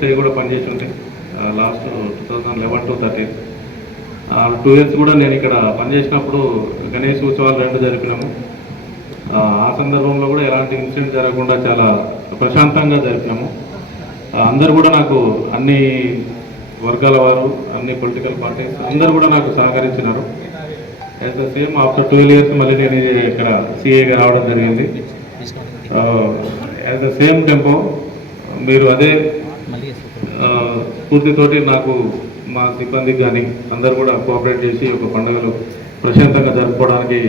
SI కూడా పనిచేసి ఉంది last two thousand eleven to thirteen two years కూడా నేను ఇక్కడ పనిచేసినప్పుడు గణేష్ ఉత్సవాలు రెండు జరిపినాము. ఆ, సందర్భంలో కూడా ఎలాంటి ఇన్సిడెంట్ జరగకుండా చాలా ప్రశాంతంగా జరిపినాము. అందరు కూడా నాకు అన్ని వర్గాల వారు అన్ని పొలిటికల్ పార్టీస్ అందరు కూడా నాకు సహకరించినారు. As the same after twelve years మళ్ళీ నేను ఇక్కడ సిఏగా రావడం జరిగింది. యాజ్ ద సేమ్ టెంపో మీరు అదే స్ఫూర్తితోటి నాకు మా సిబ్బందికి కానీ అందరూ కూడా కోఆపరేట్ చేసి ఒక పండుగలు ప్రశాంతంగా జరుపుకోవడానికి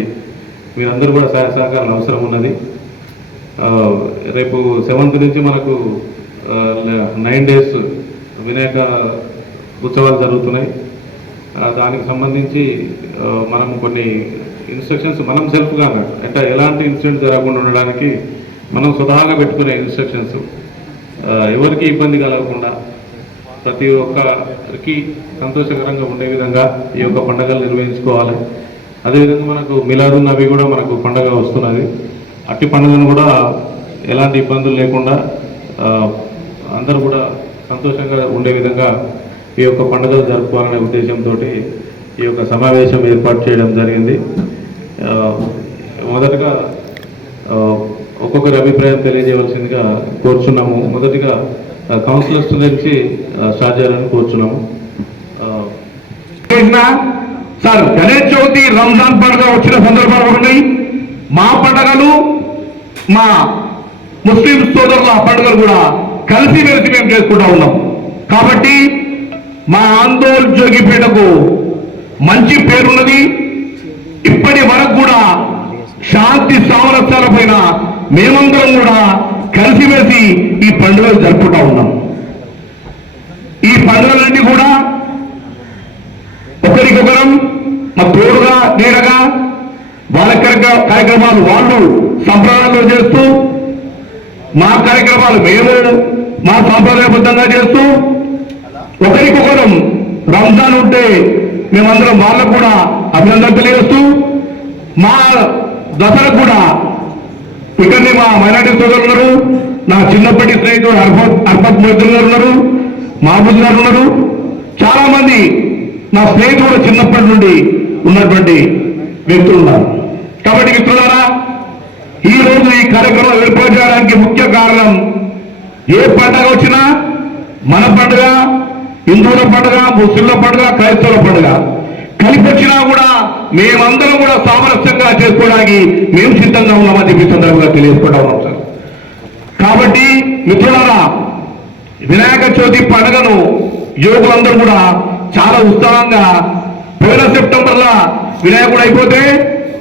మీరందరూ కూడా సహాయ సహకారాలు అవసరం ఉన్నది. రేపు సెవెంత్ నుంచి మనకు నైన్ డేస్ వినాయక ఉత్సవాలు జరుగుతున్నాయి. దానికి సంబంధించి మనం కొన్ని ఇన్స్ట్రక్షన్స్ మనం సెల్ఫ్గా అంటే ఎలాంటి ఇన్సిడెంట్ జరగకుండా ఉండడానికి మనం స్వతహాగా పెట్టుకునే ఇన్స్ట్రక్షన్స్. ఎవరికి ఇబ్బంది కలగకుండా ప్రతి ఒక్కరికి సంతోషకరంగా ఉండే విధంగా ఈ యొక్క పండుగలు నిర్వహించుకోవాలి. అదేవిధంగా మనకు మిలాదు నబీ కూడా మనకు పండగ వస్తున్నది. అట్టి పండుగను కూడా ఎలాంటి ఇబ్బందులు లేకుండా అందరూ కూడా సంతోషంగా ఉండే విధంగా ఈ యొక్క పండుగలు జరుపుకోవాలనే ఉద్దేశంతో ఈ యొక్క సమావేశం ఏర్పాటు చేయడం జరిగింది. మొదటగా ఒక్కొక్కరి అభిప్రాయం తెలియజేయవలసిందిగా కోరుచున్నాము. మొదటిగా కౌన్సిలర్స్ నుంచి స్టార్ట్ చేయాలని కోరుచున్నాము. సార్ గణేష్ చవితి రంజాన్ పండుగ వచ్చిన సందర్భాలు ఉన్నాయి. మా పండుగలు మా ముస్లిం సోదరుల పండుగలు కూడా కలిసి మెలిసి మేము చేసుకుంటా ఉన్నాం. కాబట్టి మా ఆందోళన జోగిపేటకు మంచి పేరున్నది. ఇప్పటి వరకు కూడా శాంతి సామరస్యాల పైన మేమందరం కూడా కలిసిమెలిసి ఈ పండుగలు జరుపుకుంటా ఉన్నాం. ఈ పండుగలన్నీ కూడా ఒకరికొకరం మా తోడుగా నేరగా వాళ్ళ కార్యక్ర- కార్యక్రమాలు వాళ్ళు సంప్రదాయంలో చేస్తూ మా కార్యక్రమాలు మేము మా సాంప్రదాయబద్ధంగా చేస్తూ ఒకరికొకరం రంజాన్ ఉంటే మేమందరం వాళ్ళకు కూడా అభినందన తెలియజేస్తూ మా దసరా కూడా ఇక్కడనే మా మైనార్టీ సోదరులు ఉన్నారు. నా చిన్నప్పటి స్నేహితుడు అర్ఫత్ అర్ఫత్ మొహిద్దీన్ గారు ఉన్నారు. మహబూద్ గారు ఉన్నారు. చాలా మంది నా స్నేహితుడు చిన్నప్పటి నుండి ఉన్నటువంటి వ్యక్తులు ఉన్నారు. కాబట్టి మిత్రులారా ఈ రోజు ఈ కార్యక్రమం ఏర్పాటు చేయడానికి ముఖ్య కారణం ఏ పండుగ వచ్చినా మన పండుగ హిందువుల పండుగ ముస్లింల పండుగ క్రైస్తవుల పండుగ. కలిపి వచ్చినా కూడా మేమందరం కూడా సామరస్యంగా చేసుకోవడానికి మేము సిద్ధంగా ఉన్నామని చెప్పి సందర్భంగా తెలియజేసుకుంటా ఉన్నాం సార్. కాబట్టి మిత్రులారా వినాయక చవితి పండుగను యువకులందరూ కూడా చాలా ఉత్సాహంగా పోయిన సెప్టెంబర్లో వినాయకుడు అయిపోతే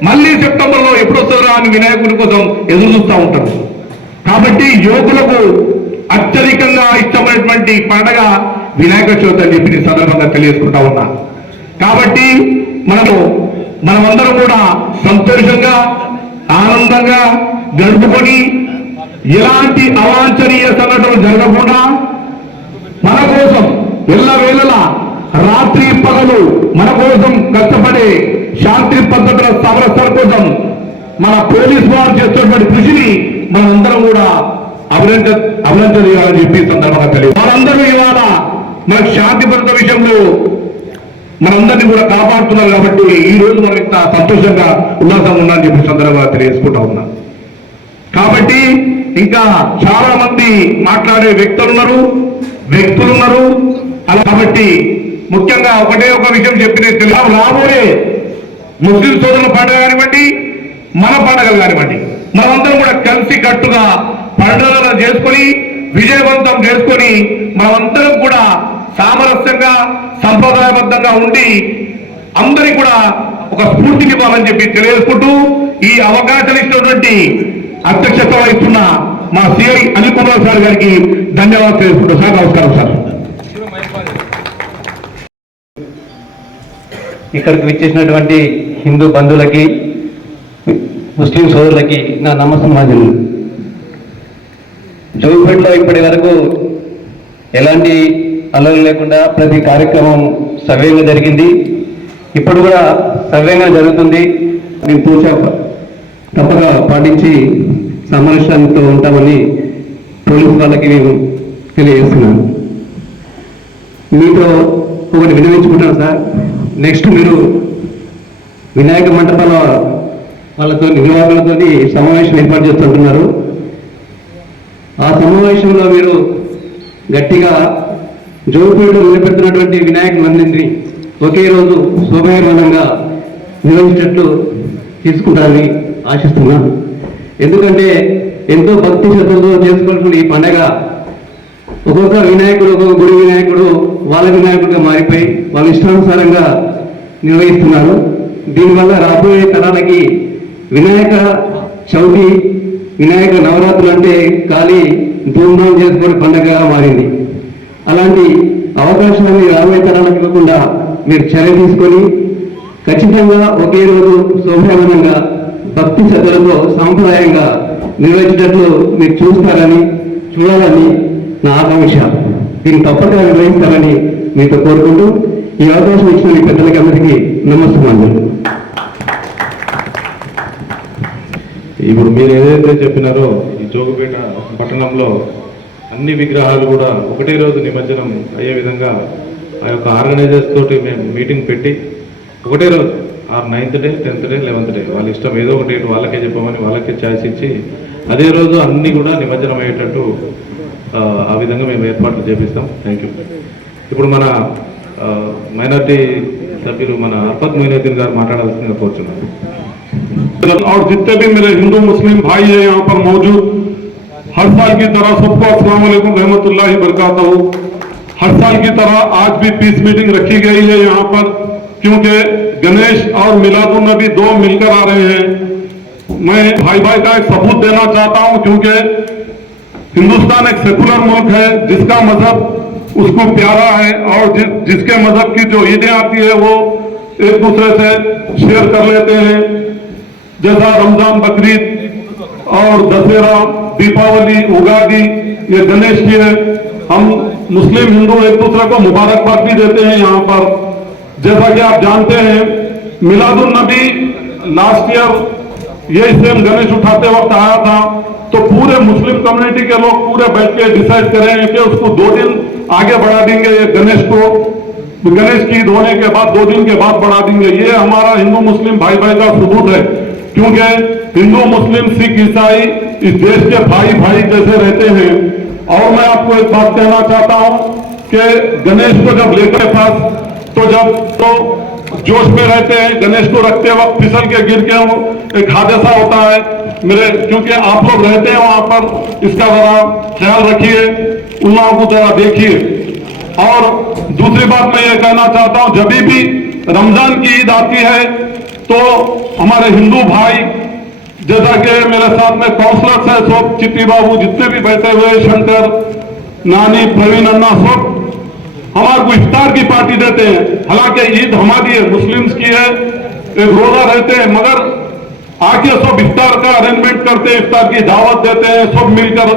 మళ్ళీ సెప్టెంబర్లో ఎప్పుడు వస్తారా అని వినాయకుడి కోసం ఎదురు చూస్తూ ఉంటారు. కాబట్టి యువకులకు అత్యధికంగా ఇష్టమైనటువంటి పండగ వినాయక చవితి అని చెప్పి సందర్భంగా తెలియజేసుకుంటా ఉన్నా. కాబట్టి మనము మనమందరం కూడా సంతోషంగా ఆనందంగా గడుపుకొని ఎలాంటి అవాంఛనీయ సంఘటనలు జరగకుండా మన కోసం ఎల్లవేళలా రాత్రి పగలు మన కోసం కష్టపడే శాంతి పద్ధతుల సమరస్థల కోసం మన పోలీస్ వారు చేస్తున్నటువంటి కృషిని మనందరం కూడా అభినంద అభినందనీయాలని చెప్పి సందర్భంగా తెలియదు మనందరూ ఇవాళ మన శాంతి భద్రత విషయంలో మనందరినీ కూడా కాపాడుతున్నారు కాబట్టి ఈ రోజు మనం ఇంత సంతోషంగా ఉల్లాసంగా ఉన్నామని చెప్పి సందర్భంగా తెలియజేసుకుంటా ఉన్నా. కాబట్టి ఇంకా చాలా మంది మాట్లాడే వ్యక్తులు ఉన్నారు వ్యక్తులు ఉన్నారు. అలా కాబట్టి ముఖ్యంగా ఒకటే ఒక విషయం చెప్పిన తెలుగు రాబోయే ముస్లిం సోదరుల పండుగ కానివ్వండి మన పండుగలు కానివ్వండి మనమందరం కూడా కలిసి కట్టుగా పండుగలను చేసుకొని విజయవంతం చేసుకొని మనమందరం కూడా సామరస్యంగా సంప్రదాయబద్ధంగా ఉండి అందరికీ కూడా ఒక స్ఫూర్తినివ్వాలని చెప్పి తెలియజేసుకుంటూ ఈ అవకాశం ఇచ్చినటువంటి అధ్యక్షత వహిస్తున్న మా సిఐ అనిల్ కుమార్ సార్ గారికి ధన్యవాదాలు తెలుసుకుంటూ సార్ నమస్కారం సార్. ఇక్కడికి విచ్చేసినటువంటి హిందూ బంధువులకి ముస్లిం సోదరులకి నా నమస్కారం జోగిపేటలో ఇప్పటి వరకు ఎలాంటి అల్లరి లేకుండా ప్రతి కార్యక్రమం సవ్యంగా జరిగింది. ఇప్పుడు కూడా సవ్యంగా జరుగుతుంది. మేము పూజ తప్పగా పాటించి సామరస్యంతో ఉంటామని పోలీసు వాళ్ళకి మేము తెలియజేస్తున్నాను మీతో ఒకటి వినవించుకుంటాను సార్. నెక్స్ట్ మీరు వినాయక మంటపాల వాళ్ళతో నిర్వాహకులతో సమావేశం ఏర్పాటు చేస్తుంటున్నారు. ఆ సమావేశంలో మీరు గట్టిగా జోగుపేటలో నిలబెడుతున్నటువంటి వినాయక మందిని ఒకే రోజు శోభాయమానంగా నిర్వహించినట్లు తీసుకుంటారని ఆశిస్తున్నాను. ఎందుకంటే ఎంతో భక్తి శ్రద్ధలతో చేసుకోవాల్సిన ఈ పండగ ఒక్కొక్క వినాయకుడు ఒక్కొక్క గుడి వినాయకుడు వాళ్ళ వినాయకుడిగా మారిపోయి వాళ్ళ ఇష్టానుసారంగా నిర్వహిస్తున్నారు. దీనివల్ల రాబోయే తరాలకి వినాయక చవితి వినాయక నవరాత్రులు అంటే ఖాళీ ధూమ్ధాం చేసుకునే పండుగగా మారింది. అలాంటి అవకాశాన్ని రాబోయే తరాలకు ఇవ్వకుండా మీరు చర్య తీసుకొని ఖచ్చితంగా ఒకే రోజు శోభాయమానంగా భక్తి శ్రద్ధలతో సాంప్రదాయంగా నిర్వహించినట్లు మీరు చూస్తారని చూడాలని నా ఆకాంక్ష. దీన్ని తప్పక నిర్వహిస్తారని మీతో కోరుకుంటూ ఈ అవకాశం ఇచ్చిన మీ పెద్దలకి అందరికీ నమస్కారం ఇప్పుడు మీరు ఏదైతే చెప్పినారో ఈ జోగుపేట పట్టణంలో అన్ని విగ్రహాలు కూడా ఒకటే రోజు నిమజ్జనం అయ్యే విధంగా ఆ యొక్క ఆర్గనైజర్స్ తోటి మేము మీటింగ్ పెట్టి ఒకటే రోజు ఆ ninth day tenth day eleventh day వాళ్ళ ఇష్టం ఏదో ఒక డేట్ వాళ్ళకే చెప్పమని వాళ్ళకే ఛాయిస్ ఇచ్చి అదే రోజు అన్ని కూడా నిమజ్జనం అయ్యేటట్టు ఆ, ఆ విధంగా మేము ఏర్పాట్లు చేపిస్తాం థ్యాంక్ యూ ఇప్పుడు మన మైనార్టీ సభ్యులు మన అర్పత్ మొయినుద్దీన్ గారు మాట్లాడాల్సిందిగా కోరుచున్నారు और जितने भी मेरे हिंदू मुस्लिम भाई हैं यहाँ पर मौजूद हर साल की तरह सबको अस्सलाम वालेकुम रहमतुल्लाहि बरकातहू। हर साल की तरह आज भी पीस मीटिंग रखी गई है यहाँ पर क्योंकि गणेश और मिलादुल नबी दो मिलकर आ रहे हैं। मैं भाई भाई का एक सबूत देना चाहता हूँ क्योंकि हिंदुस्तान एक सेकुलर मुल्क है जिसका मज़हब उसको प्यारा है और जि, जिसके मज़हब की जो ईदें आती है वो एक दूसरे से शेयर कर लेते हैं। जैसा रमज़ान बकरीद और दशहरा, दीपावली, उगादी, ये गणेश की है। हम मुस्लिम हिंदू एक दूसरे को मुबारकबाद भी देते हैं यहाँ पर। जैसा कि आप जानते हैं मिलादुल नबी लास्ट ईयर ये सेम गणेश उठाते वक्त आया था। तो पूरे मुस्लिम कम्युनिटी के लोग पूरे बैठ के डिसाइड करें कि उसको दो दिन आगे बढ़ा देंगे ये गणेश को। गणेश की ईद होने के बाद, दो दिन के बाद बढ़ा देंगे। ये हमारा हिंदू मुस्लिम भाई भाई का सबूत है। क्योंकि हिंदू, मुस्लिम, सिख, ईसाई इस देश के भाई भाई जैसे रहते हैं। और मैं आपको एक बात कहना चाहता हूँ कि गणेश को जब लेकर पास तो जब तो जोश में रहते हैं, गणेश को रखते वक्त फिसल के गिर के एक हादसा होता है मेरे, क्योंकि आप लोग रहते हैं वहाँ पर, इसका जरा ख्याल रखिए उन लोगों को जरा देखिए। और दूसरी बात मैं ये कहना चाहता हूँ, जब भी रमज़ान की ईद आती है तो हमारे हिंदू भाई, जैसा कि मेरे साथ में काउंसलर्स है, सब चिट्टी बाबू जितने भी बैठे हुए शंकर, नानी, प्रवीण अन्ना, सब हमारे को इफ्तार की पार्टी देते हैं। हालाँकि ईद हमारी है मुस्लिम्स की है, एक रोजा रहते हैं, मगर आके सब इफ्तार का अरेंजमेंट करते हैं, इफ्तार की दावत देते हैं, सब मिलकर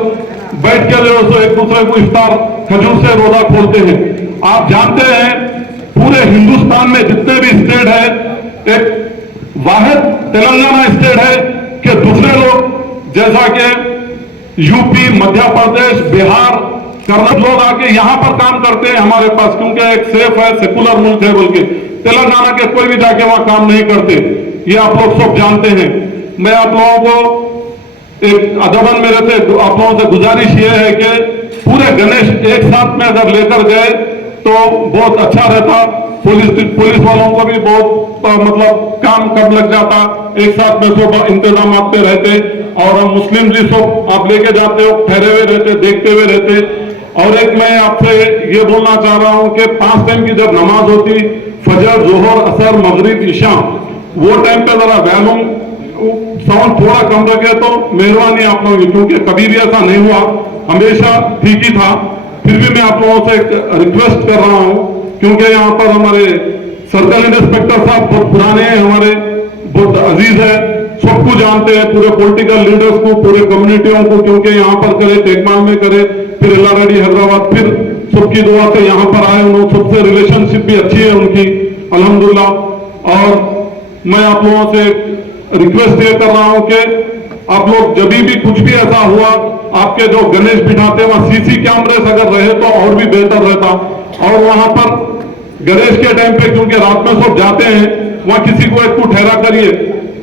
बैठ के जो सो एक दूसरे को इफ्तार खजूर से रोजा खोलते हैं। आप जानते हैं, पूरे हिंदुस्तान में जितने भी स्टेट है, एक वाहिद तेलंगाना स्टेट है कि दूसरे लोग, जैसा कि यूपी, मध्य प्रदेश, बिहार कर्नाटक लोग आके यहाँ पर काम करते हैं हमारे पास, क्योंकि एक सेफ़ है सेकुलर मुल्क है बोल के। तेलंगाना के कोई भी जाके वहाँ काम नहीं करते। ये आप लोग सब जानते हैं। मैं आप लोगों को एक अदबन मेरे से आप लोगों से गुजारिश ये है कि पूरे गणेश एक साथ में अगर लेकर गए तो बहुत अच्छा रहता। पुलिस पुलिस वालों को भी बहुत मतलब काम कब लग जाता? एक साथ में सब इंतज़ाम आपके रहते और हम मुस्लिम भी सब आप लेके जाते हो, ठहरे हुए रहते, देखते हुए रहते। और एक मैं आपसे ये बोलना चाह रहा हूँ कि पाँच टाइम की जब नमाज़ होती, फजर, जोहर, असर, मगरिब ईशा वो टाइम पे जरा वैलूम साउंड थोड़ा कम रखे तो मेहरबानी आप लोगों की, क्योंकि कभी भी ऐसा नहीं हुआ। हमेशा ठीक ही था। फिर भी मैं आप लोगों से रिक्वेस्ट कर रहा हूँ, क्योंकि यहाँ पर हमारे सर्कल इंस्पेक्टर साहब बहुत पुराने हैं, हमारे बहुत अज़ीज़ है, सबको जानते हैं, पूरे पॉलिटिकल लीडर्स को, पूरे कम्युनिटियों को, क्योंकि यहाँ पर करे टेकमाल में करे, फिर अल्लाह हैदराबाद, फिर सबकी दुआ से यहाँ पर आए, उन्होंने सबसे रिलेशनशिप भी अच्छी है उनकी, अलहमदुल्ला। और मैं आप लोगों से रिक्वेस्ट ये कर रहा हूँ कि आप लोग जब भी कुछ भी ऐसा हुआ, आपके जो गणेश बिठाते वहाँ सीसी कैमरे अगर रहे तो और भी बेहतर रहता। और वहाँ पर गणेश के टाइम पे क्योंकि रात में सब जाते हैं, वहाँ किसी को एक को ठहरा करिए।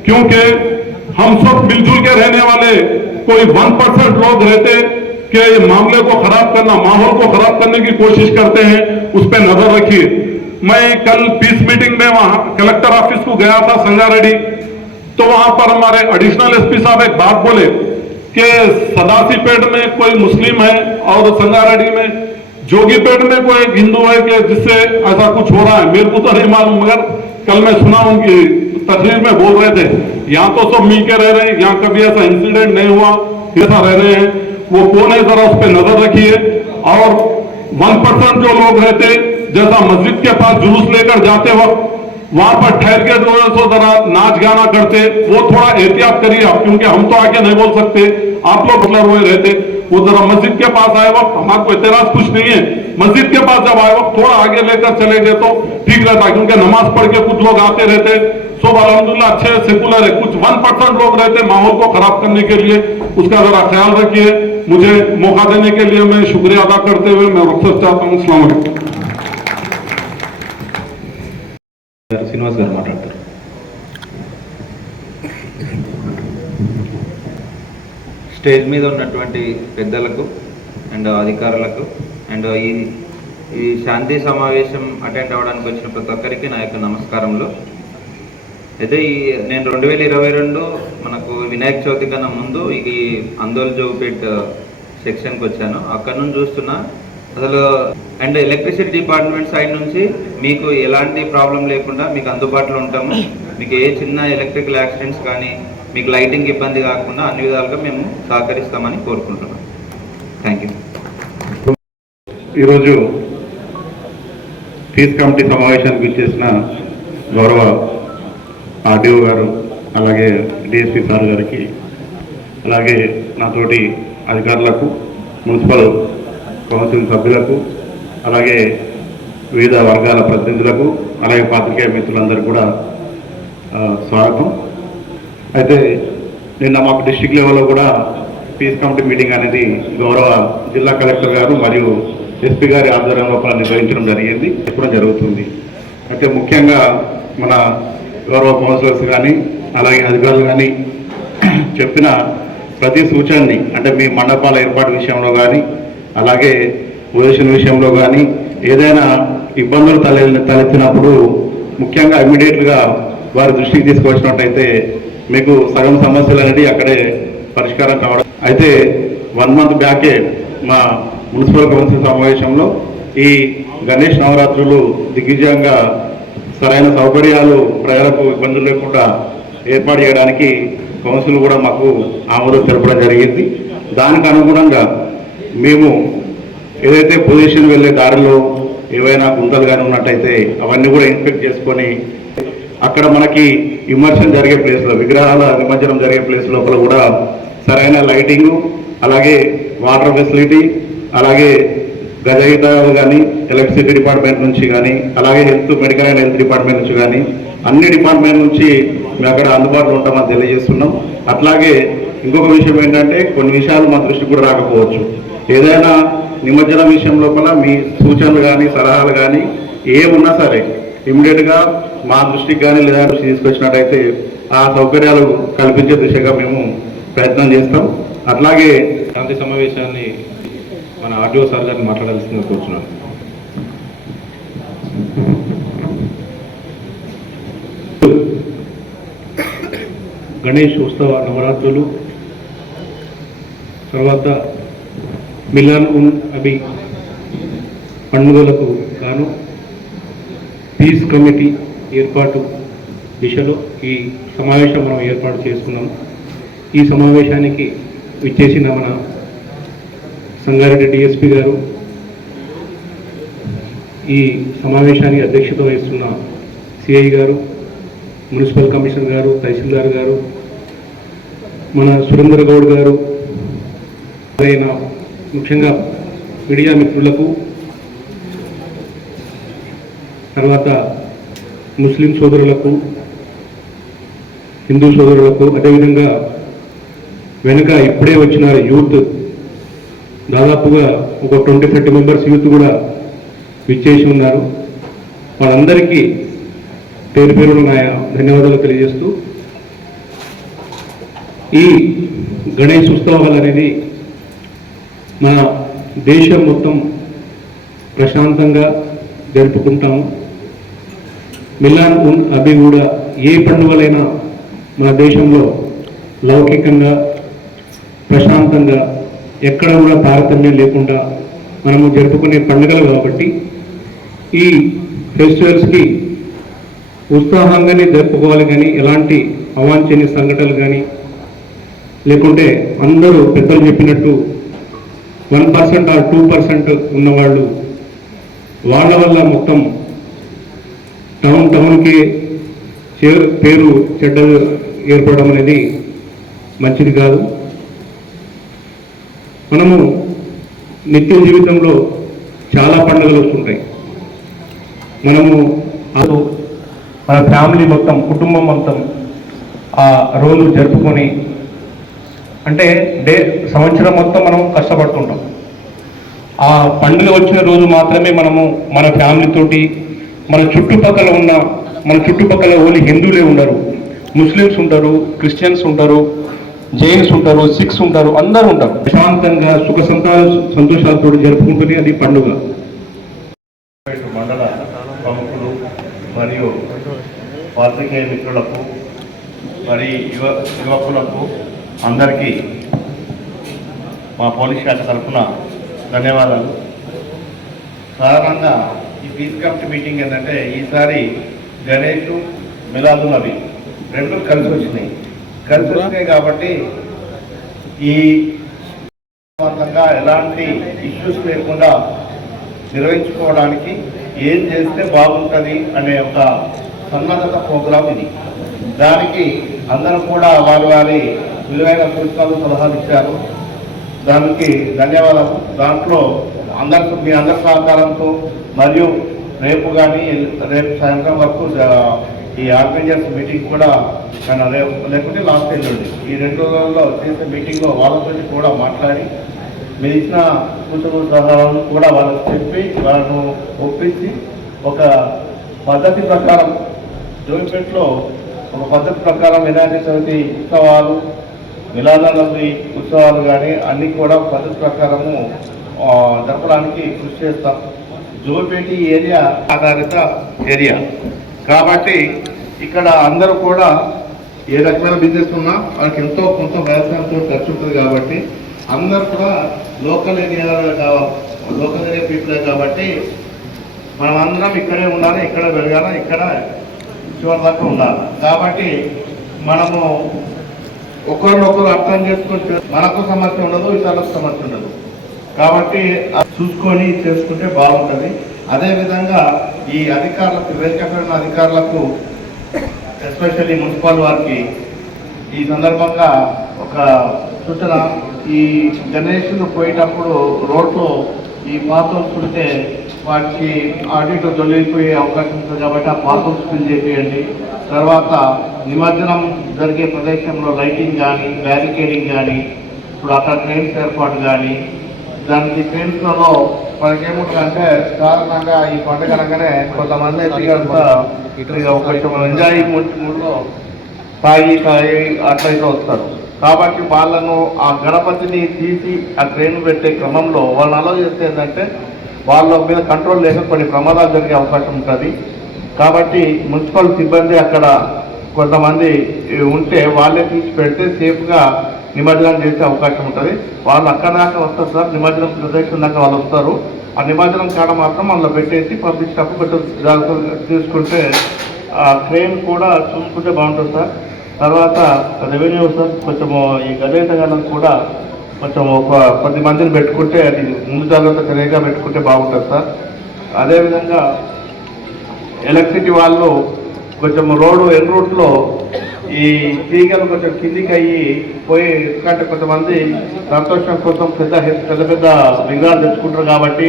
क्योंकि हम सब मिलजुल के रहने वाले कोई वन परसेंट लोग रहते कि ये मामले को खराब करना, माहौल को खराब करने की कोशिश करते हैं, उस पर नज़र रखिए। मैं कल पीस मीटिंग में वहाँ कलेक्टर ऑफ़िस को गया था, संगारेड्डी। तो वहाँ पर हमारे एडिशनल एसपी साहब एक बात बोले कि सदासीपेट में कोई मुस्लिम है और संगारेड्डी में जोगीपेट में कोई एक हिंदू है कि जिससे ऐसा कुछ हो रहा है? मेरे को तो नहीं मालूम, मगर कल मैं सुना उनकी तस्वीर में बोल रहे थे, यहाँ तो सब मिल के रह रहे हैं, यहाँ कभी ऐसा इंसिडेंट नहीं हुआ, ऐसा रह रहे हैं। वो कौन है जरा उस पर नज़र रखिए। और वन परसेंट जो लोग रहते जैसा मस्जिद के पास जुलूस लेकर जाते वक्त, वहाँ पर ठहर के जो है सो जरा नाच गाना करते, वो थोड़ा एहतियात करिए आप, क्योंकि हम तो आके नहीं बोल सकते। आप लोग मतलब हुए रहते। वो जरा मस्जिद के पास आए वक्त, हमारा कोई एतराज़ कुछ नहीं है। मस्जिद के पास जब आए वक्त थोड़ा आगे लेकर चले गए तो ठीक रहता, क्योंकि नमाज़ पढ़ के कुछ लोग आते रहते। सब अलहमदुल्ला अच्छे सेकुलर है। कुछ वन परसेंट लोग रहते माहौल को खराब करने के लिए। उसका जरा ख्याल रखिए। मुझे मौका देने के लिए मैं शुक्रिया अदा करते हुए मैं रुख्सत चाहता हूँ। अल्लाम श्रीनिवास गर्मा डॉक्टर। స్టేజ్ మీద ఉన్నటువంటి పెద్దలకు అండ్ అధికారులకు అండ్ ఈ ఈ శాంతి సమావేశం అటెండ్ అవ్వడానికి వచ్చిన ప్రతి ఒక్కరికి నా యొక్క నమస్కారములు. అయితే ఈ నేను రెండు వేల ఇరవై రెండు మనకు వినాయక చవితి కన్నా ముందు ఈ అందోల్ జోపేట్ సెక్షన్కి వచ్చాను. అక్కడ నుంచి చూస్తున్నా అసలు అండ్ ఎలక్ట్రిసిటీ డిపార్ట్మెంట్ సైడ్ నుంచి మీకు ఎలాంటి ప్రాబ్లం లేకుండా మీకు అందుబాటులో ఉంటాము. మీకు ఏ చిన్న ఎలక్ట్రికల్ యాక్సిడెంట్స్ కానీ మీకు లైటింగ్ ఇబ్బంది కాకుండా అన్ని విధాలుగా మేము సహకరిస్తామని కోరుకుంటున్నాం. థ్యాంక్ యూ ఈరోజు పీస్ కమిటీ సమావేశానికి ఇచ్చేసిన గౌరవ ఆర్డీఓ గారు అలాగే డిఎస్పీ సార్ గారికి అలాగే నాతోటి అధికారులకు మున్సిపల్ కౌన్సిల్ సభ్యులకు అలాగే వివిధ వర్గాల ప్రతినిధులకు అలాగే పాత్రికేయ మిత్రులందరూ కూడా స్వాగతం. అయితే నిన్న మాకు డిస్టిక్ లెవెల్లో కూడా పీస్ కమిటీ మీటింగ్ అనేది గౌరవ జిల్లా కలెక్టర్ గారు మరియు ఎస్పీ గారి ఆధ్వర్యంలో నిర్వహించడం జరిగింది. చెప్పడం జరుగుతుంది. అయితే ముఖ్యంగా మన గౌరవ కౌన్సిలర్స్ కానీ అలాగే అధికారులు కానీ చెప్పిన ప్రతి సూచనని అంటే మీ మండపాల ఏర్పాటు విషయంలో కానీ అలాగే పొజిషన్ విషయంలో కానీ ఏదైనా ఇబ్బందులు తలె తలెత్తినప్పుడు ముఖ్యంగా ఇమీడియట్గా వారి దృష్టికి తీసుకొచ్చినట్టయితే మీకు సగం సమస్యలు అనేది అక్కడే పరిష్కారం కావడం. అయితే వన్ మంత్ బ్యాకే మా మున్సిపల్ కౌన్సిల్ సమావేశంలో ఈ గణేష్ నవరాత్రులు దిగ్విజయంగా సరైన సౌకర్యాలు ప్రజలకు ఇబ్బందులు లేకుండా ఏర్పాటు చేయడానికి కౌన్సిల్ కూడా మాకు ఆమోదం తెలపడం జరిగింది. దానికి అనుగుణంగా మేము ఏదైతే పొజిషన్ వెళ్ళే దారిలో ఏవైనా గుంతలు కానీ ఉన్నట్టయితే అవన్నీ కూడా ఇన్స్పెక్ట్ చేసుకొని అక్కడ మనకి విమర్శనం జరిగే ప్లేస్లో విగ్రహాల నిమజ్జనం జరిగే ప్లేస్ లోపల కూడా సరైన లైటింగ్ అలాగే వాటర్ ఫెసిలిటీ అలాగే గజయితాలు కానీ ఎలక్ట్రిసిటీ డిపార్ట్మెంట్ నుంచి కానీ అలాగే health medical and health department నుంచి కానీ అన్ని డిపార్ట్మెంట్ నుంచి మేము అక్కడ అందుబాటులో ఉంటామని తెలియజేస్తున్నాం. అట్లాగే ఇంకొక విషయం ఏంటంటే కొన్ని విషయాలు మా దృష్టికి కూడా రాకపోవచ్చు. ఏదైనా నిమజ్జనం విషయం లోపల మీ సూచనలు కానీ సలహాలు కానీ ఏమున్నా సరే ఇమ్మీడియట్గా మా దృష్టికి కానీ లేదా దృష్టి తీసుకొచ్చినట్టయితే ఆ సౌకర్యాలు కల్పించే దిశగా మేము ప్రయత్నం చేస్తాం. అట్లాగే శాంతి సమావేశాన్ని మన ఆర్టీఓ సార్ గారిని మాట్లాడాల్సిందిగా కూర్చున్నాను. గణేష్ ఉత్సవ నవరాత్రులు తర్వాత మిలాన్ ఉన్ అభి పండుగలకు గాను పీస్ కమిటీ ఏర్పాటు దిశలో ఈ సమావేశం మనం ఏర్పాటు చేసుకున్నాం. ఈ సమావేశానికి విచ్చేసిన మన సంగారెడ్డి డిఎస్పి గారు ఈ సమావేశానికి అధ్యక్షత వహిస్తున్న సిఐ గారు మున్సిపల్ కమిషనర్ గారు తహసీల్దార్ గారు మన సురేందర్ గౌడ్ గారు ముఖ్యంగా మీడియా మిత్రులకు తర్వాత ముస్లిం సోదరులకు హిందూ సోదరులకు అదేవిధంగా వెనుక ఇప్పుడే వచ్చిన యూత్ దాదాపుగా ఒక ట్వంటీ థర్టీ మెంబర్స్ యూత్ కూడా విచ్చేసి ఉన్నారు. వాళ్ళందరికీ పేరు పేరును నా ధన్యవాదాలు తెలియజేస్తూ ఈ గణేష్ ఉత్సవాలు అనేది మన దేశం మొత్తం ప్రశాంతంగా జరుపుకుంటాము. మిలాన్ ఉన్ అభి కూడా ఏ పండుగలైనా మన దేశంలో లౌకికంగా ప్రశాంతంగా ఎక్కడ కూడా తారతమ్యం లేకుండా మనము జరుపుకునే పండుగలు కాబట్టి ఈ ఫెస్టివల్స్కి ఉత్సాహంగానే జరుపుకోవాలి కానీ ఎలాంటి అవాంఛనీయ సంఘటనలు కానీ లేకుంటే అందరూ పెద్దలు చెప్పినట్టు one percent or two percent ఉన్నవాళ్ళు వాళ్ళ వల్ల మొత్తం టౌన్ టౌన్కి పేరు చెడ్డలు ఏర్పడడం అనేది మంచిది కాదు. మనము నిత్య జీవితంలో చాలా పండుగలు వస్తుంటాయి. మనము మన ఫ్యామిలీ మొత్తం కుటుంబం మొత్తం ఆ రోజు జరుపుకొని అంటే డే సంవత్సరం మొత్తం మనం కష్టపడుతుంటాం. ఆ పండుగ వచ్చిన రోజు మాత్రమే మనము మన ఫ్యామిలీ తోటి మన చుట్టుపక్కల ఉన్న మన చుట్టుపక్కల ఓన్లీ హిందువులే ఉండరు. ముస్లిమ్స్ ఉంటారు క్రిస్టియన్స్ ఉంటారు జైన్స్ ఉంటారు సిక్స్ ఉంటారు అందరూ ఉంటారు. ప్రశాంతంగా సుఖ సంతాన సంతోషాలతో జరుపుకుంటుంది అది పండుగ. మండల ప్రముఖులు మరియు పాత్రికేయ మిత్రులకు మరి యువ యువకులకు అందరికీ మా పోలీస్ శాఖ తరఫున ధన్యవాదాలు. సాధారణంగా ఈ పీస్ కమిటీ మీటింగ్ ఏంటంటే ఈసారి గణేష్ మిలాదు నబీ రెండు కలిసి వచ్చినాయి. కలిసి వచ్చినాయి కాబట్టి ఈ ఎలాంటి ఇష్యూస్ లేకుండా నిర్వహించుకోవడానికి ఏం చేస్తే బాగుంటుంది అనే ఒక సన్నద్ధత ప్రోగ్రాం ఇది. దానికి అందరూ కూడా వారి వారి విలువైన సూచనలు సలహాలు ఇచ్చారు. దానికి ధన్యవాదాలు. దాంట్లో అందరి మీ అందరి సహకారంతో మరియు రేపు కానీ రేపు సాయంత్రం వరకు ఈ ఆర్గనైజర్స్ మీటింగ్ కూడా మన రేపు లేకుంటే లాస్ట్ ఎల్లుండి ఈ రెండు రోజుల్లో చేసే మీటింగ్లో వాళ్ళతో కూడా మాట్లాడి మీరు ఇచ్చిన సూచనలు సలహాలను కూడా వాళ్ళకి చెప్పి వాళ్ళను ఒప్పించి ఒక పద్ధతి ప్రకారం జోయిపేటలో ఒక పద్ధతి ప్రకారం వినాయక చవితి ఉత్సవాలు మిలాదానబి ఉత్సవాలు కానీ అన్నీ కూడా పద్ధతి ప్రకారము జరపడానికి కృషి చేస్తాం. జోపేటి ఏరియా ఆధారిత ఏరియా. కాబట్టి ఇక్కడ అందరూ కూడా ఏ రకమైన బిజినెస్ ఉన్నా వాళ్ళకి ఎంతో కొంత వ్యవసాయంతో ఖర్చు ఉంటుంది కాబట్టి అందరూ కూడా లోకల్ ఏరియా లోకల్ ఏరియా పీపులే కాబట్టి మనం అందరం ఇక్కడే ఉండాలి ఇక్కడ పెరగాల ఇక్కడ చివరి దాకా ఉండాలి. కాబట్టి మనము ఒకరినొకరు అర్థం చేసుకుంటే మనకు సమస్య ఉండదు ఇతరులకు సమస్య ఉండదు. కాబట్టి అది చూసుకొని చేసుకుంటే బాగుంటుంది. అదేవిధంగా ఈ అధికారులకు వేదికపైన అధికారులకు ఎస్పెషల్లీ మున్సిపల్ వారికి ఈ సందర్భంగా ఒక సూచన. ఈ గణేషులు పోయేటప్పుడు రోడ్లో ఈ పాతోల్స్ ఉంటే వాటికి అటు ఇటు దొల్లిపోయే అవకాశం ఉంటుంది కాబట్టి ఆ పాతోల్స్ ఫిల్ చేసేయండి. తర్వాత నిమజ్జనం జరిగే ప్రదేశంలో లైటింగ్ కానీ బ్యారికేడింగ్ కానీ ఇప్పుడు అక్కడ ట్రైన్స్ ఏర్పాటు కానీ దానికి ట్రైన్స్లలో మనకేముంటుందంటే సాధారణంగా ఈ పండుగ అనగానే కొంతమంది అయితే ఇదంతా కొంచెం ఎంజాయ్ మూడ్లో తాగి తాగి అట్లా ఇట్లా వస్తారు. కాబట్టి వాళ్ళను ఆ గణపతిని తీసి ఆ ట్రైన్ పెట్టే క్రమంలో వాళ్ళని అలో చేస్తే ఏంటంటే వాళ్ళ మీద కంట్రోల్ లేక కొన్ని ప్రమాదాలు జరిగే అవకాశం ఉంటుంది. కాబట్టి మున్సిపల్ సిబ్బంది అక్కడ కొంతమంది ఉంటే వాళ్ళే తీసి పెడితే సేఫ్గా నిమజ్జనం చేసే అవకాశం ఉంటుంది. వాళ్ళు అక్కడ దాకా వస్తారు సార్. నిమజ్జనం ప్రదేశం దాకా వాళ్ళు వస్తారు. ఆ నిమజ్జనం కాడ మాత్రం అందులో పెట్టేసి పంపించినప్పుడు కొంచెం జాగ్రత్తగా తీసుకుంటే ఆ ట్రైన్ కూడా చూసుకుంటే బాగుంటుంది సార్. తర్వాత రెవెన్యూ సార్ కొంచెము ఈ గణేశగానం కూడా కొంచెం ఒక పది మందిని పెట్టుకుంటే అది ముందు జాగ్రత్త చర్యగా పెట్టుకుంటే బాగుంటుంది సార్. అదేవిధంగా ఎలక్ట్రిసిటీ వాళ్ళు కొంచెం రోడ్డు ఎన్ రూట్లో ఈ తీగలు కొంచెం కిందికి అయ్యి పోయి ఎందుకంటే కొంతమంది సంతోషం కోసం పెద్ద పెద్ద పెద్ద విగ్రహాలు తెచ్చుకుంటారు కాబట్టి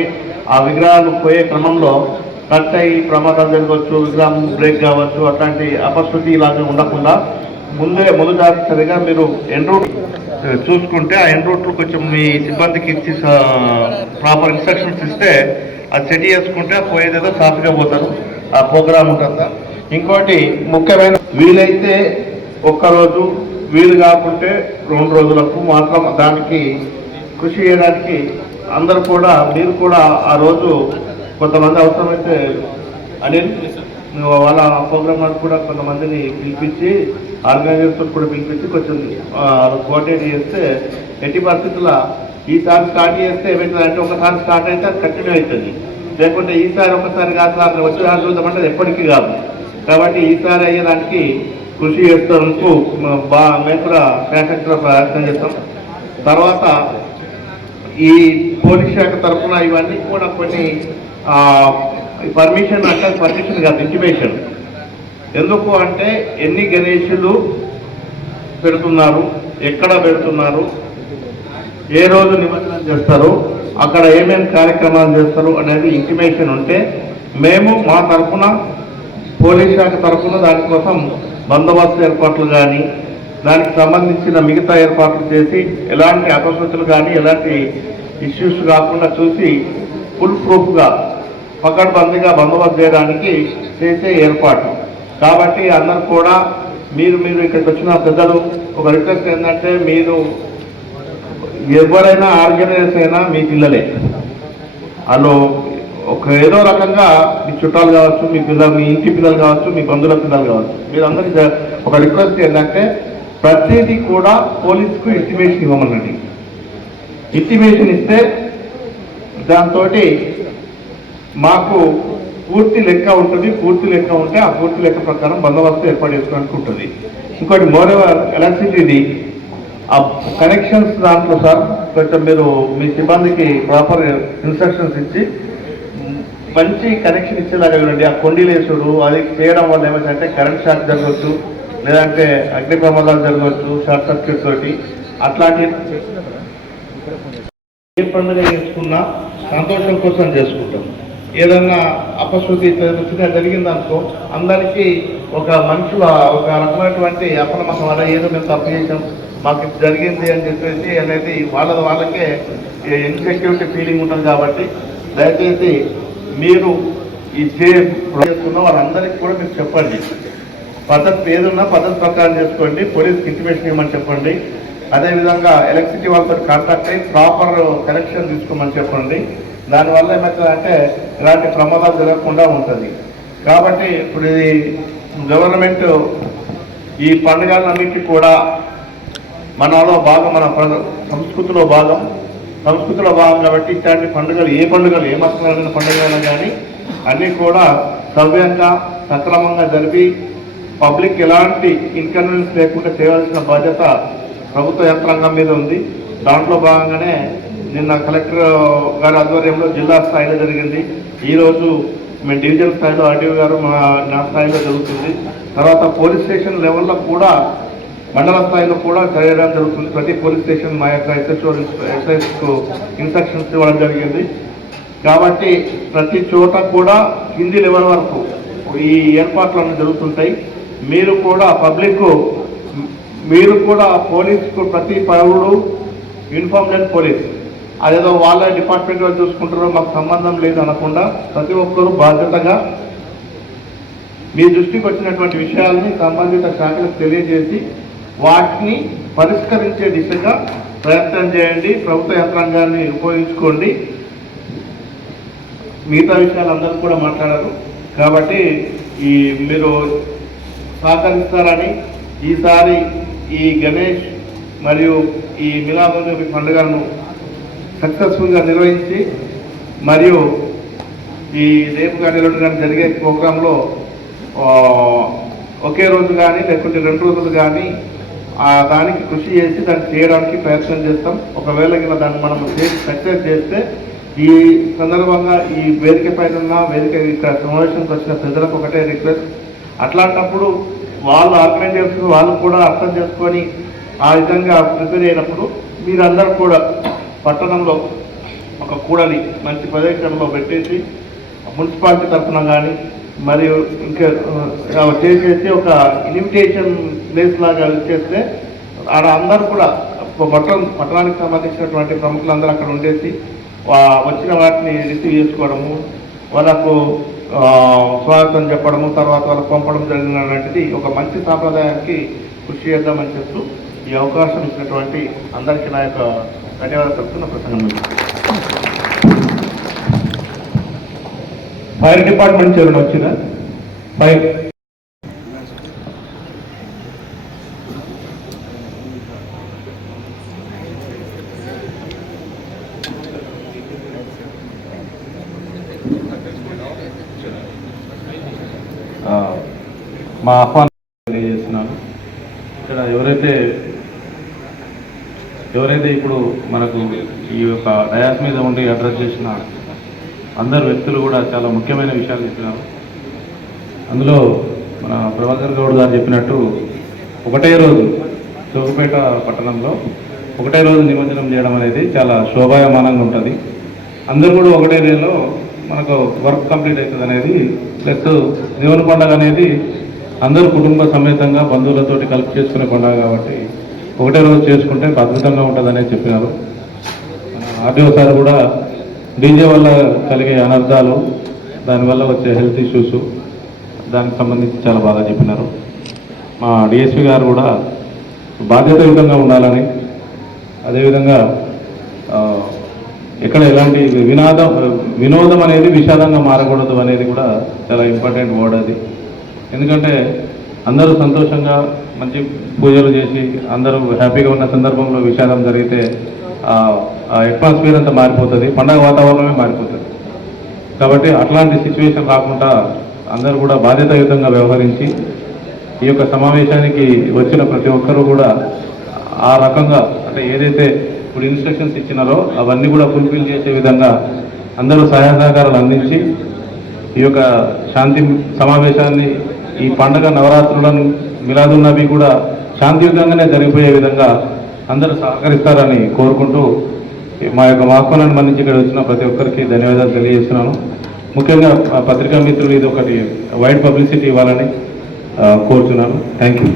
ఆ విగ్రహాలు పోయే క్రమంలో కట్ అయ్యి ప్రమాదాలు జరగవచ్చు విగ్రహం బ్రేక్ కావచ్చు అట్లాంటి అపశృతి ఇలాంటివి ఉండకుండా ముందే ముందు జాగ్రత్తగా మీరు ఎన్ రూట్ చూసుకుంటే ఆ ఎన్ రూట్లో కొంచెం మీ సిబ్బందికి ఇచ్చి ప్రాపర్ ఇన్స్ట్రక్షన్స్ ఇస్తే అది సెట్ చేసుకుంటే పోయేదేదో సాఫీగా పోతారు. ఆ ప్రోగ్రామ్ ఉంటుందా. ఇంకోటి ముఖ్యమైన వీలైతే ఒక్కరోజు వీలు కాకుంటే రెండు రోజులకు మాత్రం దానికి కృషి చేయడానికి అందరూ కూడా మీరు కూడా ఆ రోజు కొంతమంది అవసరమైతే అనిల్ వాళ్ళ ప్రోగ్రామ్ కూడా కొంతమందిని పిలిపించి ఆర్గనైజర్స్ కూడా పిలిపించి కొంచెం కోఆర్డినేట్ చేస్తే ఎట్టి పరిస్థితుల్లో ఈసారి స్టార్ట్ చేస్తే ఏమవుతుంది అంటే ఒకసారి స్టార్ట్ అయితే అది కంటిన్యూ అవుతుంది. లేకుంటే ఈసారి ఒకసారి కాదు సార్ వచ్చే చూద్దామంటే అది ఎప్పటికీ కాదు. కాబట్టి ఈసారి అయ్యేదానికి కృషి చేస్తున్నందుకు బా మేము కూడా శాఖగా ప్రయత్నం చేస్తాం. తర్వాత ఈ పోలీస్ శాఖ తరఫున ఇవన్నీ కూడా కొన్ని పర్మిషన్ అంటే పర్మిషన్ కాదు ఇంటిమేషన్. ఎందుకు అంటే ఎన్ని గణేషులు పెడుతున్నారు ఎక్కడ పెడుతున్నారు ఏ రోజు నిమజ్జనం చేస్తారు అక్కడ ఏమేమి కార్యక్రమాలు చేస్తారు అనేది ఇంటిమేషన్ ఉంటే మేము మా తరఫున పోలీస్ శాఖ తరఫున దానికోసం బందోబస్తు ఏర్పాట్లు కానీ దానికి సంబంధించిన మిగతా ఏర్పాట్లు చేసి ఎలాంటి అపశృతులు కానీ ఎలాంటి ఇష్యూస్ కాకుండా చూసి ఫుల్ ప్రూఫ్గా పకడ్బందీగా బందోబస్తు చేయడానికి చేసే ఏర్పాటు. కాబట్టి అందరు కూడా మీరు మీరు ఇక్కడికి వచ్చిన పెద్దలు ఒక రిక్వెస్ట్ ఏంటంటే మీరు ఎవరైనా ఆర్గనైజ్ అయినా మీ పిల్లలే వాళ్ళు ఒక ఏదో రకంగా మీ చుట్టాలు కావచ్చు మీ పిల్లలు మీ ఇంటి పిల్లలు కావచ్చు మీ బంధువుల పిల్లలు కావచ్చు మీరు ఒక రిక్వెస్ట్ ఏంటంటే ప్రతిదీ కూడా పోలీసుకు ఇంటిమేషన్ ఇవ్వమనండి. ఇంటిమేషన్ ఇస్తే దాంతో మాకు పూర్తి లెక్క ఉంటుంది పూర్తి లెక్క ఉంటే ఆ పూర్తి లెక్క ప్రకారం బందోబస్తు ఏర్పాటు చేసుకోవడానికి ఉంటుంది. ఇంకోటి మోరెవర్ ఎలక్ట్రిసిటీది ఆ కనెక్షన్స్ దాంట్లో సార్ కొంచెం మీరు మీ సిబ్బందికి ప్రాపర్ ఇన్స్ట్రక్షన్స్ ఇచ్చి మంచి కనెక్షన్ ఇచ్చేలాగా చూడండి. ఆ కొండీలేసుడు అది చేయడం వల్ల ఏమైందంటే కరెంట్ షాక్ జరగవచ్చు లేదంటే అగ్ని ప్రమాదాలు జరగవచ్చు షార్ట్ సర్క్యూట్ తోటి. అట్లాంటి ఏ పండుగ చేసుకున్నా సంతోషం కోసం చేసుకుంటాం. ఏదన్నా అపశృతి వచ్చినా జరిగిందనుకో అందరికీ ఒక మనుషుల ఒక రకమైనటువంటి అపనమ్మకం అలా ఏదో మేము తప్పు చేసాం మాకు జరిగింది అని చెప్పేసి అనేది వాళ్ళ వాళ్ళకే ఇన్సెక్యూరిటీ ఫీలింగ్ ఉంటుంది కాబట్టి దయచేసి మీరు ఈ చేసుకున్న వాళ్ళందరికీ కూడా మీరు చెప్పండి. పద్ధతి ఏదున్నా పద్ధతి ప్రకారం చేసుకోండి. పోలీస్కి ఇంటిమేషన్ ఇవ్వమని చెప్పండి. అదేవిధంగా ఎలక్ట్రిసిటీ వాళ్ళతో కాంటాక్ట్ అయ్యి ప్రాపర్ కనెక్షన్ తీసుకోమని చెప్పండి. దానివల్ల ఏమవుతుందంటే ఇలాంటి ప్రమాదాలు జరగకుండా ఉంటుంది. కాబట్టి ఇప్పుడు ఇది గవర్నమెంట్ ఈ పండుగలన్నింటినీ కూడా మనలో భాగం మన ప్ర- సంస్కృతిలో భాగం. సంస్కృతిలో భాగం కాబట్టి ఇట్లాంటి పండుగలు ఏ పండుగలు ఏ మతపరమైన పండుగలైనా కానీ అన్నీ కూడా సవ్యంగా సక్రమంగా జరిపి పబ్లిక్ ఎలాంటి ఇన్కన్వీనియన్స్ లేకుండా చేయవలసిన బాధ్యత ప్రభుత్వ యంత్రాంగం మీద ఉంది. దాంట్లో భాగంగానే నిన్న కలెక్టర్ గారి ఆధ్వర్యంలో జిల్లా స్థాయిలో జరిగింది. ఈరోజు మేము డివిజన్ స్థాయిలో ఆర్డీఓ గారు మా నా స్థాయిలో జరుగుతుంది. తర్వాత పోలీస్ స్టేషన్ లెవెల్లో కూడా మండల స్థాయిలో కూడా చేయడం జరుగుతుంది. ప్రతి పోలీస్ స్టేషన్ మా యొక్క ఎస్ఎస్ఓ ఎస్ఐస్కు ఇన్స్ట్రక్షన్స్ ఇవ్వడం జరిగింది. కాబట్టి ప్రతి చోట కూడా కింది లెవెల్ వరకు ఈ ఏర్పాట్లన్నీ జరుగుతుంటాయి. మీరు కూడా పబ్లిక్ మీరు కూడా పోలీసుకు ప్రతి పౌరుడు యూనిఫామ్ లేని పోలీస్. అదేదో వాళ్ళ డిపార్ట్మెంట్ వాళ్ళు చూసుకుంటారో మాకు సంబంధం లేదు అనకుండా ప్రతి ఒక్కరూ బాధ్యతగా మీ దృష్టికి వచ్చినటువంటి విషయాలని సంబంధిత శాఖలకు తెలియజేసి వాటిని పరిష్కరించే దిశగా ప్రయత్నం చేయండి. ప్రభుత్వ యంత్రాంగాన్ని ఉపయోగించుకోండి. మిగతా విషయాలు అందరూ కూడా మాట్లాడారు. కాబట్టి ఈ మీరు సహకరిస్తారని ఈసారి ఈ గణేష్ మరియు ఈ మిలాదునబి పండుగను సక్సెస్ఫుల్గా నిర్వహించి మరియు ఈ రేపు కానీ రెండు కానీ జరిగే ప్రోగ్రాంలో ఒకే రోజు కానీ లేకుంటే రెండు రోజులు కానీ ఆ దానికి కృషి చేసి దాన్ని చేయడానికి ప్రయత్నం చేస్తాం. ఒకవేళ ఇలా దాన్ని మనం సక్సెస్ చేస్తే ఈ సందర్భంగా ఈ వేదిక పైన ఉన్న వేదిక ఇక్కడ సమావేశంకి వచ్చిన ప్రజలకు ఒకటే రిక్వెస్ట్ అట్లాంటప్పుడు వాళ్ళు ఆర్గనైజర్స్ వాళ్ళు కూడా అర్థం చేసుకొని ఆ విధంగా ప్రిపేర్ అయినప్పుడు మీరందరూ కూడా పట్టణంలో ఒక కూడలి మంచి ప్రదేశంలో పెట్టేసి మున్సిపాలిటీ తరఫున కానీ మరియు ఇంకా ఆ, చేసేసి ఒక ఇన్విటేషన్ ప్లేస్ లాగా చేస్తే ఆడ అందరూ కూడా పట్టణం పట్టణానికి సంబంధించినటువంటి ప్రముఖులందరూ అక్కడ ఉండేసి వచ్చిన వాటిని రిసీవ్ చేసుకోవడము వాళ్ళకు స్వాగతం చెప్పడము తర్వాత వాళ్ళకు పంపడం జరిగినటువంటిది ఒక మంచి సాంప్రదాయానికి కృషి చేద్దామని చెప్తూ ఈ అవకాశం ఇచ్చినటువంటి అందరికీ నా యొక్క ధన్యవాదాలు తెలుపుతున్న ప్రసంగం ఫైర్ డిపార్ట్మెంట్ చేరడం వచ్చిందా ఫైర్. మా ఆహ్వానం తెలియజేస్తున్నాను. ఇక్కడ ఎవరైతే ఎవరైతే ఇప్పుడు మనకు ఈ యొక్క డయాస్ మీద ఉండి అడ్రస్ చేసిన అందరు వ్యక్తులు కూడా చాలా ముఖ్యమైన విషయాలు చెప్పినారు. అందులో మన ప్రభాకర్ గౌడ్ గారు చెప్పినట్టు ఒకటే రోజు చౌకపేట పట్టణంలో ఒకటే రోజు నిమజ్జనం చేయడం అనేది చాలా శోభాయమానంగా ఉంటుంది. అందరూ కూడా ఒకటే డేలో మనకు వర్క్ కంప్లీట్ అవుతుంది అనేది ప్లస్ దేవుని పండుగ అనేది అందరూ కుటుంబ సమేతంగా బంధువులతోటి కలిపి చేసుకునే పండుగ కాబట్టి ఒకటే రోజు చేసుకుంటే అద్భుతంగా ఉంటుంది అనేది చెప్పినారు. మన ఆర్డీఓ సార్ కూడా డీజే వల్ల కలిగే అనర్థాలు దానివల్ల వచ్చే హెల్త్ ఇష్యూస్ దానికి సంబంధించి చాలా బాగా చెప్పినారు. మా డిఎస్పి గారు కూడా బాధ్యతాయుతంగా ఉండాలని అదేవిధంగా ఎక్కడ ఎలాంటి వినాదం వినోదం అనేది విషాదంగా మారకూడదు అనేది కూడా చాలా ఇంపార్టెంట్ వర్డ్ అది. ఎందుకంటే అందరూ సంతోషంగా మంచి పూజలు చేసి అందరూ హ్యాపీగా ఉన్న సందర్భంలో విషాదం జరిగితే అట్మాస్ఫియర్ అంతా మారిపోతుంది పండగ వాతావరణమే మారిపోతుంది. కాబట్టి అట్లాంటి సిచ్యువేషన్ రాకుండా అందరూ కూడా బాధ్యతాయుతంగా వ్యవహరించి ఈ యొక్క సమావేశానికి వచ్చిన ప్రతి ఒక్కరూ కూడా ఆ రకంగా అంటే ఏదైతే ఇప్పుడు ఇన్స్ట్రక్షన్స్ ఇచ్చినారో అవన్నీ కూడా ఫుల్ఫిల్ చేసే విధంగా అందరూ సహాయ సహకారాలు అందించి ఈ యొక్క శాంతి సమావేశాన్ని ఈ పండగ నవరాత్రులను మిలాదున్నవి కూడా శాంతియుతంగానే జరిగిపోయే విధంగా అందరూ సహకరిస్తారని కోరుకుంటూ మా యొక్క ఆహ్వానాన్ని మన్నించి ఇక్కడ వచ్చిన ప్రతి ఒక్కరికి ధన్యవాదాలు తెలియజేస్తున్నాను. ముఖ్యంగా పత్రికా మిత్రులు ఇది ఒకటి వైడ్ పబ్లిసిటీ ఇవ్వాలని కోరుతున్నాను థ్యాంక్ యూ